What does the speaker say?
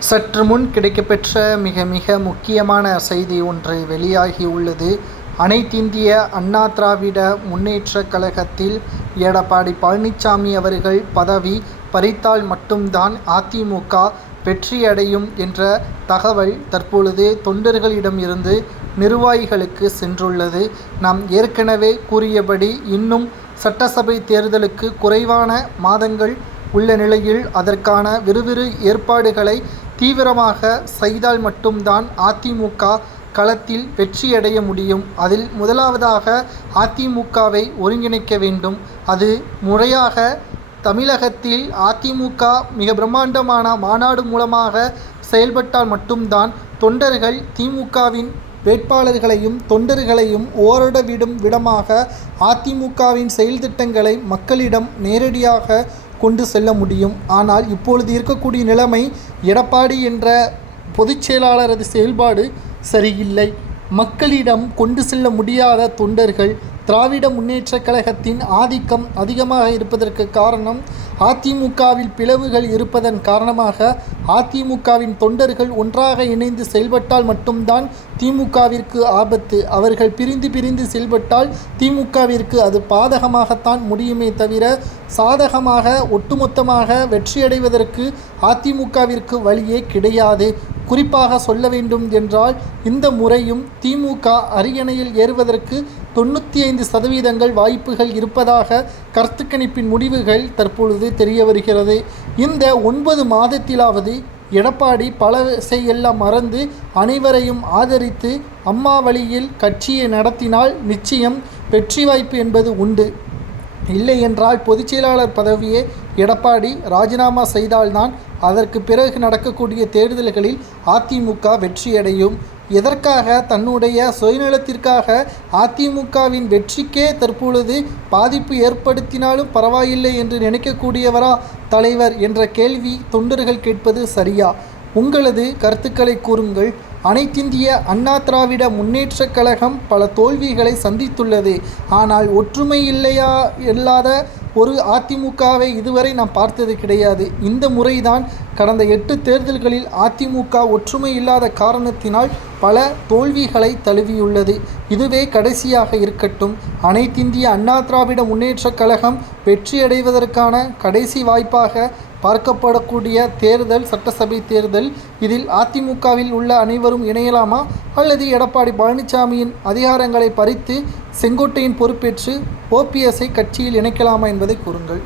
சற்று முன் கிடைக்கப்பெற்ற மிக மிக முக்கியமான செய்தி ஒன்று வெளியாகியுள்ளது அனைத்திந்திய அண்ணா திராவிட முன்னேற்றக் கழகத்தில் எடப்பாடி பழனிசாமி அவர்கள் பதவி பறித்தால் மட்டும்தான் அதிமுக வெற்றியடையும் என்ற தகவல் தற்பொழுது தொண்டர்களிடம் இருந்து நிர்வாகிகளுக்கு சென்றுள்ளது. நாம் ஏற்கனவே கூறியபடி இன்னும் சட்டசபை தேர்தலுக்கு குறைவான மாதங்கள் உள்ள நிலையில் அதற்கான விறுவிறு ஏற்பாடுகளை தீவிரமாக செய்தால் மட்டும்தான் அதிமுக களத்தில் வெற்றியடைய முடியும். அதில் முதலாவதாக அதிமுகவை ஒருங்கிணைக்க வேண்டும். அது முறையாக தமிழகத்தில் அதிமுக மிக பிரம்மாண்டமான மாநாடு மூலமாக செயல்பட்டால் மட்டும்தான் தொண்டர்கள் திமுகவின் வேட்பாளர்களையும் தொண்டர்களையும் ஓரட விடும் விடமாக அதிமுகவின் செயல் திட்டங்களை மக்களிடம் நேரடியாக கொண்டு செல்ல முடியும். ஆனால் இப்பொழுது இருக்கக்கூடிய நிலைமை எடப்பாடி என்ற பொதுச் செயலாளரது செயல்பாடு சரியில்லை. மக்களிடம் கொண்டு செல்ல முடியாத தொண்டர்கள் திராவிட முன்னேற்றக் கழகத்தின் ஆதிக்கம் அதிகமாக இருப்பதற்கு காரணம் அதிமுகவில் பிளவுகள் இருப்பதன் காரணமாக அதிமுகவின் தொண்டர்கள் ஒன்றாக இணைந்து செயல்பட்டால் மட்டும்தான் திமுகவிற்கு ஆபத்து. அவர்கள் பிரிந்து பிரிந்து செயல்பட்டால் திமுகவிற்கு அது பாதகமாகத்தான் முடியுமே தவிர சாதகமாக ஒட்டுமொத்தமாக வெற்றியடைவதற்கு அதிமுகவிற்கு வழியே கிடையாது. குறிப்பாக சொல்ல வேண்டும் என்றால் இந்த முறையும் திமுக அரியணையில் ஏறுவதற்கு தொண்ணூற்றி ஐந்து சதவீதங்கள் வாய்ப்புகள் இருப்பதாக கருத்து கணிப்பின் முடிவுகள் தற்பொழுது தெரிய வருகிறது. இந்த ஒன்பது மாதத்திலாவது எடப்பாடி பலசையெல்லாம் மறந்து அனைவரையும் ஆதரித்து அம்மா வழியில் கட்சியை நடத்தினால் நிச்சயம் வெற்றி வாய்ப்பு என்பது உண்டு. இல்லை என்றால் பொதுச்செயலாளர் பதவியை எடப்பாடி ராஜினாமா செய்தால்தான் அதற்கு பிறகு நடக்கக்கூடிய தேர்தல்களில் அதிமுக வெற்றியடையும். எதற்காக? தன்னுடைய சுயநலத்திற்காக அதிமுகவின் வெற்றிக்கே தற்பொழுது பாதிப்பு ஏற்படுத்தினாலும் பரவாயில்லை என்று நினைக்கக்கூடியவரா தலைவர் என்ற கேள்வி தொண்டர்கள் கேட்பது சரியா? உங்களது கருத்துக்களை கூறுங்கள். அனைத்திந்திய அண்ணா திராவிட முன்னேற்றக் கழகம் பல தோல்விகளை சந்தித்துள்ளது. ஆனால் ஒற்றுமை இல்லையா இல்லாத ஒரு அதிமுகவை இதுவரை நாம் பார்த்தது கிடையாது. இந்த முறைதான் கடந்த எட்டு தேர்தல்களில் அதிமுக ஒற்றுமை இல்லாத காரணத்தினால் பல தோல்விகளை தழுவியுள்ளது. இதுவே கடைசியாக இருக்கட்டும். அனைத்திந்திய அண்ணா திராவிட முன்னேற்றக் கழகம் வெற்றியடைவதற்கான கடைசி வாய்ப்பாக பார்க்கப்படக்கூடிய தேர்தல் சட்டசபை தேர்தல் இதில் அதிமுகவில் உள்ள அனைவரும் இணையலாமா? அல்லது எடப்பாடி பழனிசாமியின் அதிகாரங்களை பறித்து செங்கோட்டையின் பொறுப்பேற்று ஓபிஎஸ்ஐ கட்சியில் இணைக்கலாமா என்பதை கூறுங்கள்.